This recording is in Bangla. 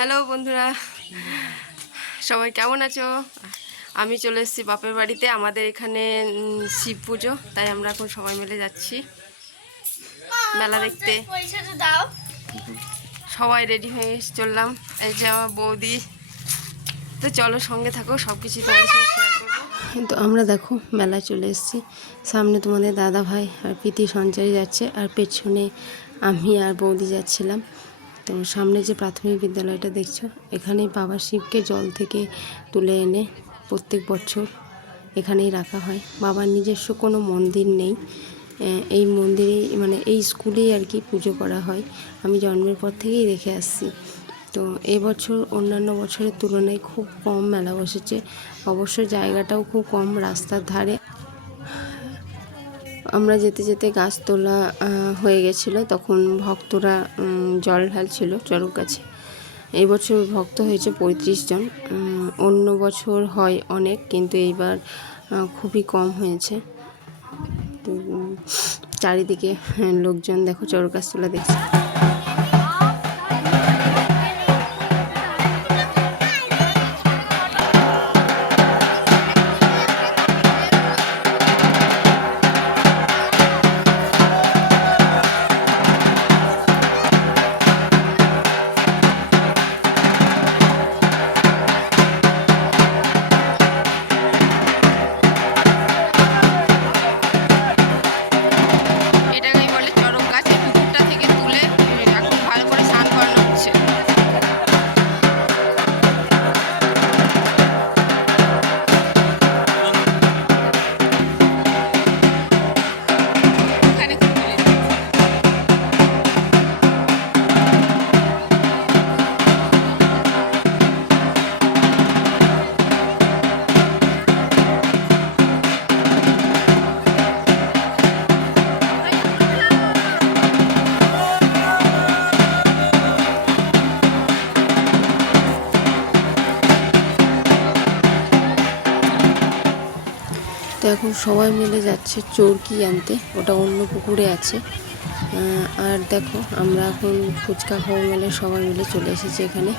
হ্যালো বন্ধুরা। সবাই কেমন আছো? আমি চলে এসেছি বাপের বাড়িতে। আমাদের এখানে শিব পুজো, তাই আমরা এখন সবাই মিলে যাচ্ছি। মেলা দেখতে। সবাই রেডি হয়ে চললাম। এই যে আমার বৌদি। তো চলো সঙ্গে থাকো সব কিছু তো আমরা দেখো, মেলায় চলে এসেছি। সামনে তোমাদের দাদা ভাই আর প্রীতি সঞ্চারী যাচ্ছে, আর পেছনে আমি আর বৌদি যাচ্ছিলাম। তো সামনে যে প্রাথমিক বিদ্যালয়টা দেখছ এখানে বাবা শিবকে জল থেকে তুলে এনে প্রত্যেক বছর এখানেই রাখা হয়। বাবার নিজস্ব কোনো মন্দির নেই। এই মন্দিরেই মানে এই স্কুলেই আর কি পুজো করা হয়। আমি জন্মের পর থেকেই দেখে আসছি। তো এবছর অন্যান্য বছরের তুলনায় খুব কম মেলা বসেছে। অবশ্য জায়গাটাও খুব কম, রাস্তার ধারে। আমরা যেতে যেতে গাছ তোলা হয়ে গেছিল। তখন ভক্তরা জল ঢালছিল চড়ক গাছে। এই বছর ভক্ত হয়েছে পঁয়ত্রিশ জন। অন্য বছর হয় অনেক কিন্তু এইবার খুবই কম হয়েছে। চারিদিকে হ্যাঁ, লোকজন দেখো চড়ক গাছ তোলা দেখছে। তো এখন সবাই মিলে যাচ্ছে চরকি আনতে। ওটা অন্য পুকুরে আছে। আর দেখো, আমরা এখন ফুচকা খাওয়া মেলে সবাই মিলে চলে এসেছি এখানে।